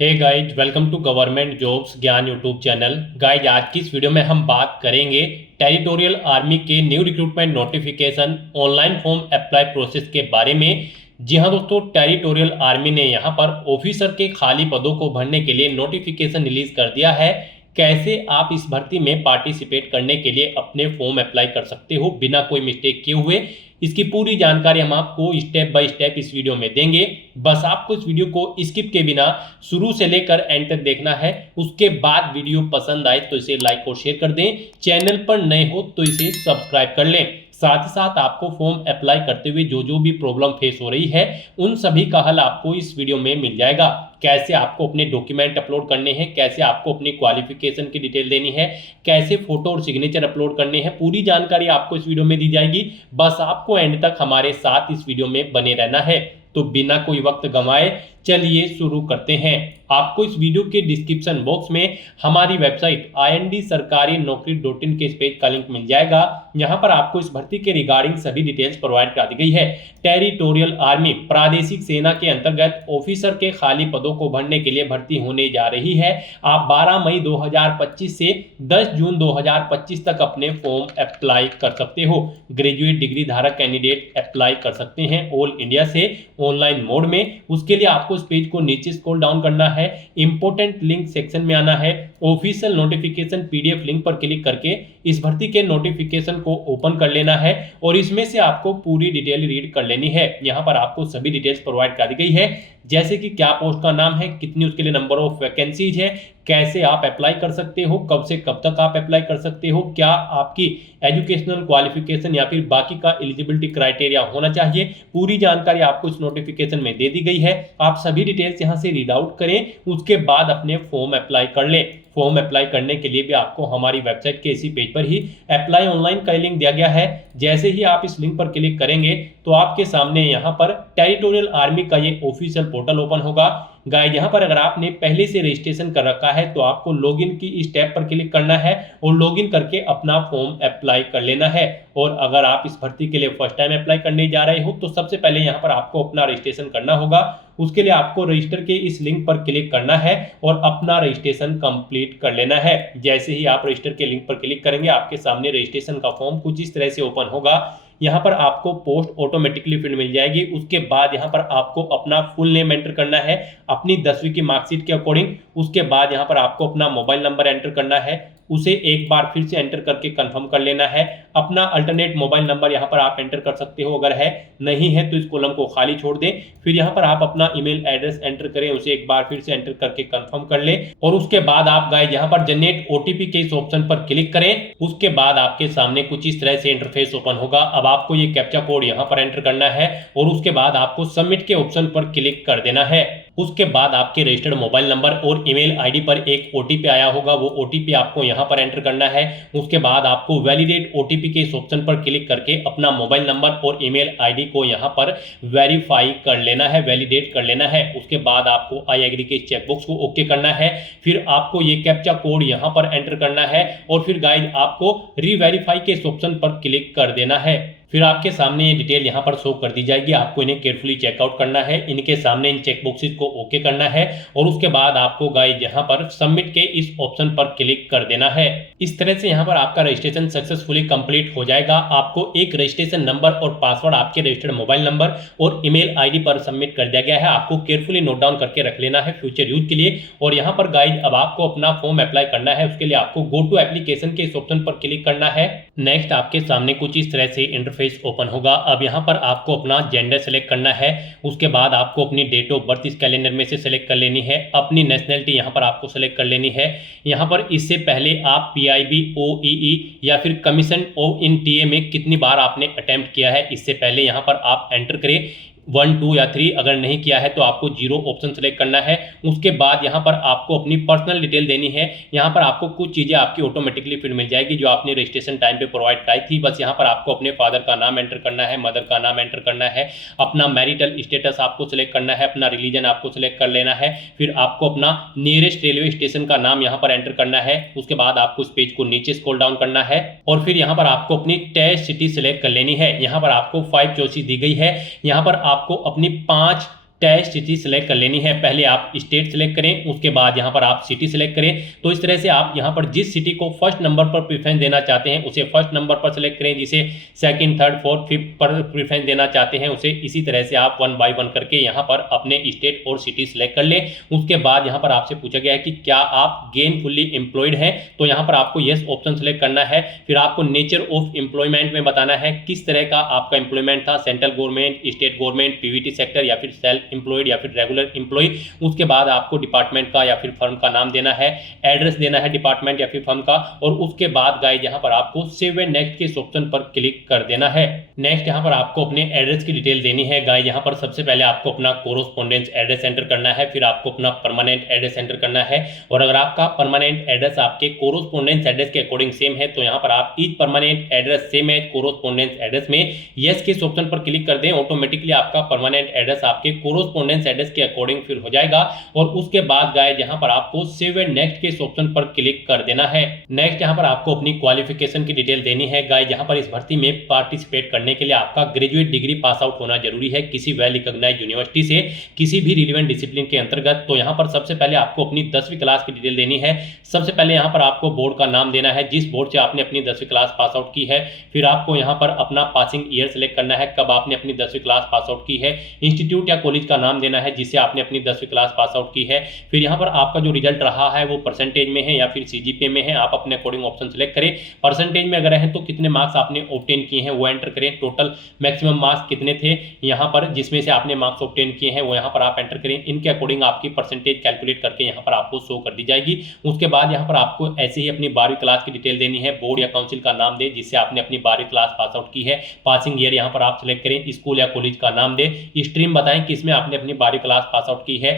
Hey guys, welcome to government jobs Gyan YouTube channel. Guys, आज की इस वीडियो में हम बात करेंगे टेरिटोरियल आर्मी के new recruitment notification online form apply process के बारे में। जी हाँ दोस्तों, टेरिटोरियल आर्मी ने यहाँ पर ऑफिसर के खाली पदों को भरने के लिए नोटिफिकेशन रिलीज कर दिया है। कैसे आप इस भर्ती में पार्टिसिपेट करने के लिए अपने फॉर्म अप्लाई कर सकते हो बिना कोई मिस्टेक किए हुए, इसकी पूरी जानकारी हम आपको स्टेप बाय स्टेप इस वीडियो में देंगे। बस आपको इस वीडियो को स्किप के बिना शुरू से लेकर एंड तक देखना है। उसके बाद वीडियो पसंद आए तो इसे लाइक और शेयर कर दें। चैनल पर नए हो तो इसे सब्सक्राइब कर लें। साथ ही साथ आपको फॉर्म अप्लाई करते हुए जो भी प्रॉब्लम फेस हो रही है उन सभी का हल आपको इस वीडियो में मिल जाएगा। कैसे आपको अपने डॉक्यूमेंट अपलोड करने हैं, कैसे आपको अपनी क्वालिफिकेशन की डिटेल देनी है, कैसे फोटो और सिग्नेचर अपलोड करने हैं, पूरी जानकारी आपको इस वीडियो में दी जाएगी। बस आपको एंड तक हमारे साथ इस वीडियो में बने रहना है। तो बिना कोई वक्त गंवाए चलिए शुरू करते हैं। आपको इस वीडियो के डिस्क्रिप्शन बॉक्स में हमारी वेबसाइट ind-sarkari-naukri.in के इस पेज का लिंक मिल जाएगा। यहाँ पर आपको इस भर्ती के रिगार्डिंग सभी डिटेल्स प्रोवाइड करा दी गई है। टेरिटोरियल आर्मी प्रादेशिक सेना के अंतर्गत ऑफिसर के खाली पदों को भरने के लिए भर्ती होने जा रही है। आप 12 मई 2025 से 10 जून 2025 तक अपने फॉर्म अप्लाई कर सकते हो। ग्रेजुएट डिग्री धारक कैंडिडेट अप्लाई कर सकते हैं ऑल इंडिया से ऑनलाइन मोड में। उसके लिए आपको इस पेज को नीचे स्क्रॉल डाउन करना है, इंपोर्टेंट लिंक सेक्शन में आना है, ऑफिशियल नोटिफिकेशन पीडीएफ लिंक पर क्लिक करके इस भर्ती के नोटिफिकेशन को ओपन कर लेना है और इसमें से आपको पूरी डिटेल रीड कर लेनी है। यहाँ पर आपको सभी डिटेल्स प्रोवाइड कर दी गई है, जैसे कि क्या पोस्ट का नाम है, कितनी उसके लिए नंबर ऑफ वैकेंसीज है, कैसे आप अप्लाई कर सकते हो, कब से कब तक आप अप्लाई कर सकते हो, क्या आपकी एजुकेशनल क्वालिफिकेशन या फिर बाकी का एलिजिबिलिटी क्राइटेरिया होना चाहिए। पूरी जानकारी आपको इस नोटिफिकेशन में दे दी गई है। आप सभी डिटेल्स यहाँ से रीड आउट करें, उसके बाद अपने फॉर्म अप्लाई कर लें। फॉर्म अप्लाई करने के लिए भी आपको हमारी वेबसाइट के इसी पेज पर ही अप्लाई ऑनलाइन का लिंक दिया गया है। जैसे ही आप इस लिंक पर क्लिक करेंगे तो आपके सामने यहाँ पर टेरिटोरियल आर्मी का ये ऑफिशियल पोर्टल ओपन होगा। गाइस, यहाँ पर अगर आपने पहले से रजिस्ट्रेशन कर रखा है तो आपको लॉगिन की इस टैब पर क्लिक करना है और लॉगिन करके अपना फॉर्म अप्लाई कर लेना है। और अगर आप इस भर्ती के लिए फर्स्ट टाइम अप्लाई करने जा रहे हो तो सबसे पहले यहाँ पर आपको अपना रजिस्ट्रेशन करना होगा। उसके लिए आपको रजिस्टर के इस लिंक पर क्लिक करना है और अपना रजिस्ट्रेशन कंप्लीट कर लेना है। जैसे ही आप रजिस्टर के लिंक पर क्लिक करेंगे आपके सामने रजिस्ट्रेशन का फॉर्म कुछ इस तरह से ओपन होगा। यहाँ पर आपको पोस्ट ऑटोमेटिकली फिल मिल जाएगी। उसके बाद यहाँ पर आपको अपना फुल नेम एंटर करना है अपनी 10वीं की मार्कशीट के अकॉर्डिंग। उसके बाद यहाँ पर आपको अपना मोबाइल नंबर एंटर करना है, उसे एक बार फिर से एंटर करके कंफर्म कर लेना है। अपना अल्टरनेट मोबाइल नंबर यहाँ पर आप एंटर कर सकते हो, अगर है नहीं है तो इस कॉलम को खाली छोड़ दें। फिर यहाँ पर आप अपना ईमेल एड्रेस एंटर करें, उसे एक बार फिर से एंटर करके कंफर्म कर लें। और उसके बाद आप गाइस यहाँ पर जनरेट ओटीपी के इस ऑप्शन पर क्लिक करें। उसके बाद आपके सामने कुछ इस तरह से इंटरफेस ओपन होगा। अब आपको ये कैप्चा कोड यहाँ पर एंटर करना है और उसके बाद आपको सबमिट के ऑप्शन पर क्लिक कर देना है। उसके बाद आपके रजिस्टर्ड मोबाइल नंबर और ईमेल आईडी पर एक ओटीपी आया होगा, वो ओटीपी आपको यहाँ पर एंटर करना है। उसके बाद आपको वैलिडेट ओटीपी के इस ऑप्शन पर क्लिक करके अपना मोबाइल नंबर और ईमेल आईडी को यहाँ पर वेरीफाई कर लेना है, वैलिडेट कर लेना है। उसके बाद आपको आई एग्री के चेकबॉक्स को ओके करना है। फिर आपको ये कैप्चा कोड यहाँ पर एंटर करना है और फिर गाइस आपको रीवेरीफाई के इस ऑप्शन पर क्लिक कर देना है। फिर आपके सामने ये डिटेल यहाँ पर शो कर दी जाएगी। आपको इन्हें केयरफुली चेकआउट करना है, इनके सामने इन चेक बॉक्सेस को ओके करना है और उसके बाद आपको गाइस यहाँ पर सबमिट के इस ऑप्शन पर क्लिक कर देना है। इस तरह से यहाँ पर आपका रजिस्ट्रेशन सक्सेसफुली कंप्लीट हो जाएगा। आपको एक रजिस्ट्रेशन नंबर और पासवर्ड आपके रजिस्टर्ड मोबाइल नंबर और ईमेल आईडी पर सबमिट कर दिया गया है। आपको केयरफुली नोट डाउन करके रख लेना है फ्यूचर यूज के लिए। और यहाँ पर गाइस अब आपको अपना फॉर्म अप्लाई करना है। उसके लिए आपको गो टू एप्लीकेशन के इस ऑप्शन पर क्लिक करना है। नेक्स्ट आपके सामने कुछ इस तरह से इंटरफेस ओपन होगा। अब यहाँ पर आपको अपना जेंडर सेलेक्ट करना है। उसके बाद आपको अपनी डेट ऑफ बर्थ इस कैलेंडर में से सेलेक्ट कर लेनी है। अपनी नेशनैलिटी यहाँ पर आपको सेलेक्ट कर लेनी है। यहाँ पर इससे पहले आप पीआईबी, ओईई या फिर कमीशन इन टीए में कितनी बार आपने अटेम्प्ट किया है, इससे पहले यहाँ पर आप एंटर करें। 1, 2 या 3 अगर नहीं किया है तो आपको 0 ऑप्शन सेलेक्ट करना है। उसके बाद यहाँ पर आपको अपनी पर्सनल डिटेल देनी है। यहाँ पर आपको कुछ चीज़ें आपकी ऑटोमेटिकली फिर मिल जाएगी जो आपने रजिस्ट्रेशन टाइम पे प्रोवाइड कराई थी। बस यहाँ पर आपको अपने फादर का नाम एंटर करना है, मदर का नाम एंटर करना है, अपना मैरिटल स्टेटस आपको सिलेक्ट करना है, अपना रिलीजन आपको सिलेक्ट कर लेना है। फिर आपको अपना नियरेस्ट रेलवे स्टेशन का नाम यहाँ पर एंटर करना है। उसके बाद आपको इस पेज को नीचे स्क्रॉल डाउन करना है और फिर यहाँ पर आपको अपनी टेस्ट सिटी सिलेक्ट कर लेनी है। यहाँ पर आपको 5 चॉइसेस दी गई है। यहाँ पर आपको अपनी 5 तय सिटी सेलेक्ट कर लेनी है। पहले आप स्टेट सेलेक्ट करें, उसके बाद यहाँ पर आप सिटी सेलेक्ट करें। तो इस तरह से आप यहाँ पर जिस सिटी को फर्स्ट नंबर पर प्रेफरेंस देना चाहते हैं उसे फर्स्ट नंबर पर सेलेक्ट करें, जिसे सेकंड, थर्ड, फोर्थ, फिफ्थ पर प्रेफरेंस देना चाहते हैं उसे इसी तरह से आप 1 बाय 1 करके यहाँ पर अपने स्टेट और सिटी सेलेक्ट कर लें। उसके बाद यहाँ पर आपसे पूछा गया है कि क्या आप गेनफुली एम्प्लॉयड हैं, तो यहाँ पर आपको यस ऑप्शन सेलेक्ट करना है। फिर आपको नेचर ऑफ एम्प्लॉयमेंट में बताना है किस तरह का आपका एम्प्लॉयमेंट था, central government, state government, Pvt sector या फिर सेल्फ एम्प्लॉयड या फिर रेगुलर एम्प्लॉय। उसके बाद आपको डिपार्टमेंट का या फिर फर्म का नाम देना है, एड्रेस देना है डिपार्टमेंट या फिर फर्म का, और उसके बाद गाइस यहाँ पर आपको सेव एंड नेक्स्ट के इस ऑप्शन पर क्लिक कर देना है। नेक्स्ट यहाँ पर आपको अपने एड्रेस की डिटेल देनी है। गाइस यहाँ पर सबसे पहले आपको अपना कोरोस्पोंडेंस एड्रेस एंटर करना है, फिर आपको अपना परमानेंट एड्रेस एंटर करना है। और अगर आपका परमानेंट एड्रेस आपके कोरोस्पोंडेंस एड्रेस के अकॉर्डिंग सेम है तो यहाँ पर आप each permanent address same as correspondence address में यस के इस ऑप्शन पर क्लिक कर दें। ऑटोमेटिकली आपका परमानेंट एड्रेस आपके कोरोस्पोंडेंस एड्रेस के अकॉर्डिंग फिर हो जाएगा। और उसके बाद गाइस यहाँ पर आपको सेव एंड नेक्स्ट के इस ऑप्शन पर क्लिक कर देना है। नेक्स्ट यहाँ पर आपको अपनी क्वालिफिकेशन की डिटेल देनी है। गाइस यहाँ पर इस भर्ती में पार्टिसिपेट करने के लिए आपका ग्रेजुएट डिग्री पास आउट होना जरूरी है किसी वेल रिकॉग्नाइज्ड यूनिवर्सिटी से, किसी भी रिलेवेंट डिसिप्लिन के अंतर्गत। तो यहाँ पर सबसे पहले आपको अपनी 10वीं क्लास की डिटेल देनी है। सबसे पहले यहाँ पर आपको बोर्ड का नाम देना है जिस बोर्ड से आपने अपनी 10वीं क्लास पास आउट की है। फिर आपको यहाँ पर अपना पासिंग ईयर सेलेक्ट करना है, कब आपने अपनी 10वीं क्लास पास आउट की है। इंस्टीट्यूट या कॉलेज का नाम देना है जिससे आपने अपनी 10वीं क्लास पास आउट की है। फिर यहाँ पर आपका जो रिजल्ट रहा है वो परसेंटेज में है या फिर सीजीपीए में है, आप अपने अकॉर्डिंग ऑप्शन सेलेक्ट करें। परसेंटेज में अगर है तो कितने मार्क्स आपने ऑब्टेन किए हैं वो एंटर करें। टोटल मैक्सिमम मार्क्स कितने थे यहाँ पर जिसमें से आपने मार्क्स ऑब्टेन किए हैं वो यहाँ पर आप एंटर करें। इनके अकॉर्डिंग आपकी परसेंटेज कैलकुलेट करके यहाँ पर आपको शो कर दी जाएगी। उसके बाद यहाँ पर आपको ऐसे ही अपनी 12वीं क्लास की डिटेल देनी है। बोर्ड या काउंसिल का नाम दे जिससे आपने अपनी 12वीं क्लास पास आउट की है। पासिंग ईयर यहाँ पर आप सिलेक्ट करें। स्कूल या कॉलेज का नाम दे। स्ट्रीम बताएं किसमें आपने अपनी 12वीं क्लास पास आउट की है,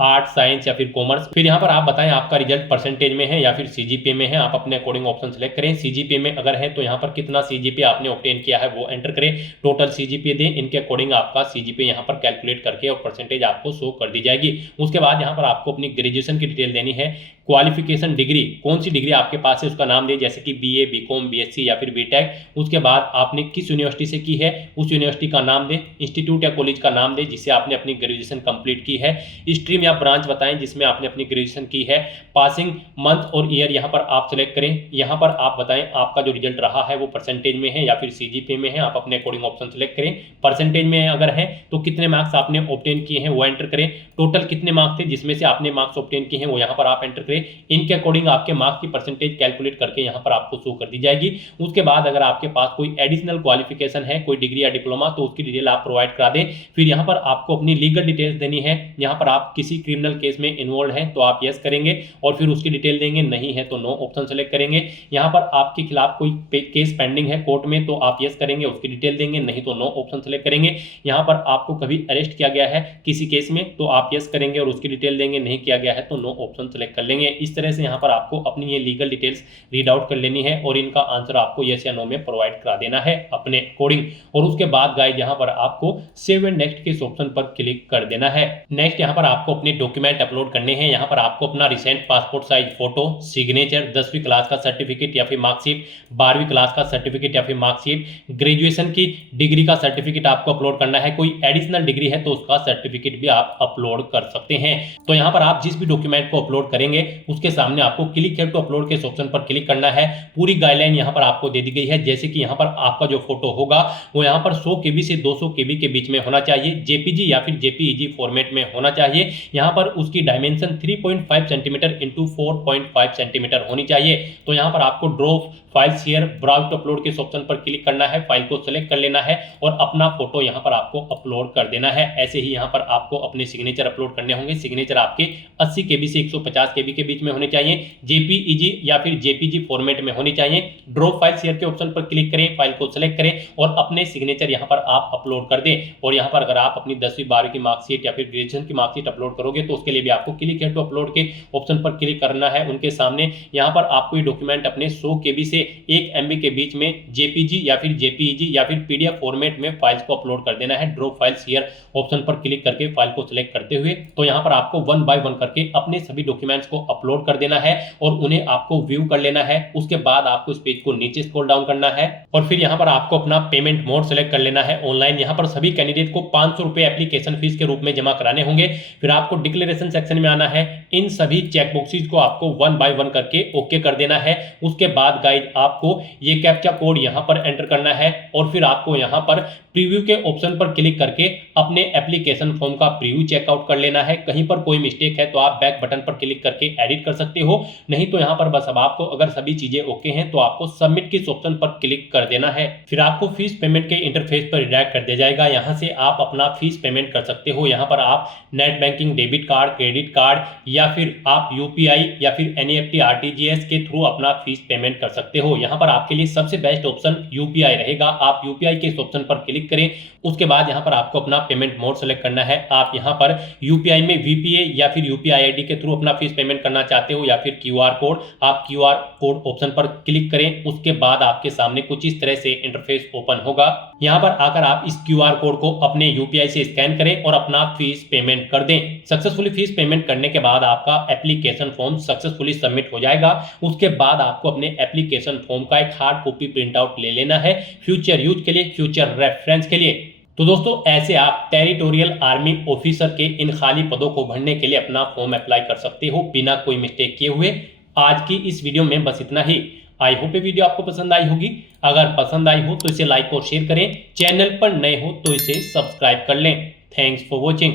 आर्ट, साइंस या फिर कॉमर्स। फिर यहाँ पर आप बताएं आपका रिजल्ट परसेंटेज में है या फिर सीजीपीए में है, आप अपने अकॉर्डिंग ऑप्शन सेलेक्ट करें। सीजीपीए में अगर है तो यहाँ पर कितना सीजीपीए आपने ऑब्टेन किया है वो एंटर करें। टोटल सीजीपीए दें, इनके अकॉर्डिंग आपका सीजीपीए यहाँ पर कैलकुलेट करके और परसेंटेज आपको शो कर दी जाएगी। उसके बाद यहाँ पर आपको अपनी ग्रेजुएशन की डिटेल देनी है। क्वालिफिकेशन डिग्री, कौन सी डिग्री आपके पास है उसका नाम दे, जैसे कि बीए, बीकॉम, बीएससी या फिर बीटेक। उसके बाद आपने किस यूनिवर्सिटी से की है उस यूनिवर्सिटी का नाम दे। इंस्टीट्यूट या कॉलेज का नाम दे जिससे आपने अपनी ग्रेजुएशन कंप्लीट की है। स्ट्रीम या ब्रांच बताएं जिसमें आपने अपनी ग्रेजुएशन की है। पासिंग मंथ और ईयर यहाँ पर आप सेलेक्ट करें। यहाँ पर आप बताएं आपका जो रिजल्ट रहा है वो परसेंटेज में है या फिर सीजीपीए में है, आप अपने अकॉर्डिंग ऑप्शन सेलेक्ट करें। परसेंटेज में अगर है तो कितने मार्क्स आपने ऑब्टेन किए हैं वो एंटर करें। टोटल कितने मार्क्स थे जिसमें से आपने मार्क्स ऑब्टेन किए हैं वो यहाँ पर आप एंटर करें। इनके अकॉर्डिंग आपके मार्क्स की परसेंटेज कैलकुलेट करके यहाँ पर आपको शो कर दी जाएगी। उसके बाद अगर आपके पास कोई एडिशनल क्वालिफिकेशन है, कोई डिग्री या डिप्लोमा, तो उसकी डिटेल आप प्रोवाइड करा दें। फिर यहाँ पर आपको अपनी लीगल डिटेल्स देनी है। यहाँ पर आप किसी क्रिमिनल केस में इन्वॉल्व हैं तो आप यस करेंगे और फिर उसकी डिटेल देंगे, नहीं है तो नो ऑप्शन सेलेक्ट करेंगे। यहाँ पर आपके खिलाफ कोई केस पेंडिंग है कोर्ट में तो आप यस करेंगे, उसकी डिटेल देंगे, नहीं तो नो ऑप्शन सेलेक्ट करेंगे। यहाँ पर आपको कभी अरेस्ट किया गया है किसी केस में तो आप यस करेंगे और उसकी डिटेल देंगे, नहीं किया गया है तो नो ऑप्शन सेलेक्ट कर लेंगे। इस तरह से यहाँ पर आपको अपनी ये लीगल डिटेल्स रीड आउट कर लेनी है और इनका आंसर आपको यस या नो में प्रोवाइड करा देना है अपने अकॉर्डिंग। और उसके बाद गाइस यहाँ पर आपको सेव एंड नेक्स्ट के इस ऑप्शन पर क्लिक कर देना है। नेक्स्ट यहाँ पर आपको अपने डॉक्यूमेंट अपलोड करने हैं। यहाँ पर आपको अपना recent passport size photo, signature, 10वीं क्लास का सर्टिफिकेट या फिर मार्कशीट, 12वीं क्लास का सर्टिफिकेट या फिर मार्कशीट, ग्रेजुएशन की डिग्री का सर्टिफिकेट आपको अपलोड करना है। कोई एडिशनल डिग्री है तो उसका सर्टिफिकेट भी आप अपलोड कर सकते हैं। तो यहाँ पर आप जिस भी डॉक्यूमेंट को अपलोड करेंगे उसके सामने आपको क्लिक हियर टू अपलोड के इस ऑप्शन पर क्लिक करना है। पूरी गाइडलाइन यहाँ पर आपको दे दी गई है, जैसे कि यहाँ पर आपका जो फोटो होगा वो यहाँ पर 100 KB से 200 KB के बीच में होना चाहिए, जेपीजी या फिर जेपीईजी फॉर्मेट में होना चाहिए। यहाँ पर उसकी डायमेंशन 3.5 सेंटीमीटर इंटू 4.5 सेंटीमीटर होनी चाहिए। तो यहाँ पर आपको draw file share browse to upload के ऑप्शन पर क्लिक करना है, फाइल को सेलेक्ट कर लेना है और अपना फोटो यहाँ पर आपको अपलोड कर देना है। ऐसे ही यहाँ पर आपको अपने सिग्नेचर अपलोड करने होंगे। सिग्नेचर आपके 80 KB से 150 KB के बीच में होने चाहिए, जेपीईजी या फिर जेपीजी फॉर्मेट में होनी चाहिए। ड्रॉ फाइल शेयर के ऑप्शन पर क्लिक करें, फाइल को सेलेक्ट करें और अपने सिग्नेचर यहाँ पर आप अपलोड कर दें। और यहाँ पर अगर आप अपनी 10वीं 12वीं की मार्कशीट या फिर ग्रेजुएशन की मार्कशीट अपलोड करोगे तो उसके लिए भी आपको क्लिक हियर टू अपलोड के ऑप्शन पर क्लिक करना है। उनके सामने यहाँ पर आपको ये डॉक्यूमेंट अपने 100 KB से 1 MB के बीच में जेपीजी या फिर जेपीईजी या फिर पीडीएफ फॉर्मेट में फाइल्स को अपलोड कर देना है। ड्रॉ फाइल शेयर ऑप्शन पर क्लिक करके फाइल को सिलेक्ट करते हुए तो यहाँ पर आपको 1 बाय 1 करके अपने सभी डॉक्यूमेंट्स को अपलोड कर देना है और उन्हें आपको व्यू कर लेना है। उसके बाद आपको इस पेज को नीचे स्क्रॉल डाउन करना है और फिर यहाँ पर आपको अपना पेमेंट मोड सेलेक्ट कर लेना है ऑनलाइन। यहाँ पर सभी कैंडिडेट को 500 रुपए एप्लीकेशन फीस के रूप में जमा कराने होंगे। फिर आपको डिक्लेरेशन सेक्शन में आना है, इन सभी चेक बॉक्सेस को आपको 1 बाय 1 करके ओके कर देना है। उसके बाद गाइज आपको ये कैप्चा कोड यहाँ पर एंटर करना है और फिर आपको यहाँ पर प्रीव्यू के ऑप्शन पर क्लिक करके अपने एप्लीकेशन फॉर्म का प्रीव्यू चेकआउट कर लेना है। कहीं पर कोई मिस्टेक है तो आप बैक बटन पर क्लिक करके एडिट कर सकते हो, नहीं तो यहाँ पर बस अब आपको अगर सभी चीजें ओके हैं तो आपको सबमिट के ऑप्शन पर क्लिक कर देना है। फिर आपको फीस पेमेंट के इंटरफेस पर रिडायरेक्ट कर दिया जाएगा। यहाँ से आप अपना फीस पेमेंट कर सकते हो। यहाँ पर आप net banking, debit card, credit card या फिर आप यूपीआई या फिर एनईएफटी, आरटीजीएस के थ्रू अपना फीस पेमेंट कर सकते हो। यहाँ पर आपके लिए सबसे बेस्ट ऑप्शन यूपीआई रहेगा। आप यूपीआई के इस ऑप्शन पर क्लिक करें। उसके बाद यहाँ पर आपको अपना पेमेंट मोड सेलेक्ट करना है। आप यहाँ पर यूपीआई में वीपीए या फिर यूपीआई आईडी के थ्रू अपना फीस पेमेंट करना चाहते हो या फिर क्यूआर कोड, आप क्यूआर कोड ऑप्शन पर क्लिक करें। उसके बाद आपके सामने कुछ इस तरह से इंटरफेस ओपन होगा। यहाँ पर आकर आप इस क्यूआर कोड को अपने यूपीआई से स्कैन करें और अपना फीस पेमेंट कर दें। सक्सेसफुली फीस पेमेंट करने के बाद आपका एप्लीकेशन फॉर्म सक्सेसफुली सबमिट हो जाएगा। उसके बाद आपको अपने एप्लीकेशन फॉर्म का एक हार्ड कॉपी प्रिंट आउट ले लेना है फ्यूचर यूज के लिए, फ्यूचर रेफरेंस के लिए। तो दोस्तों ऐसे आप टेरिटोरियल आर्मी ऑफिसर के इन खाली पदों को भरने के लिए अपना फॉर्म अप्लाई कर सकते हो बिना कोई मिस्टेक किए हुए। आज की इस वीडियो में बस इतना ही। आई होप ये वीडियो आपको पसंद आई होगी। अगर पसंद आई हो तो इसे लाइक और शेयर करें। चैनल पर नए हो तो इसे सब्सक्राइब कर लें। Thanks for watching.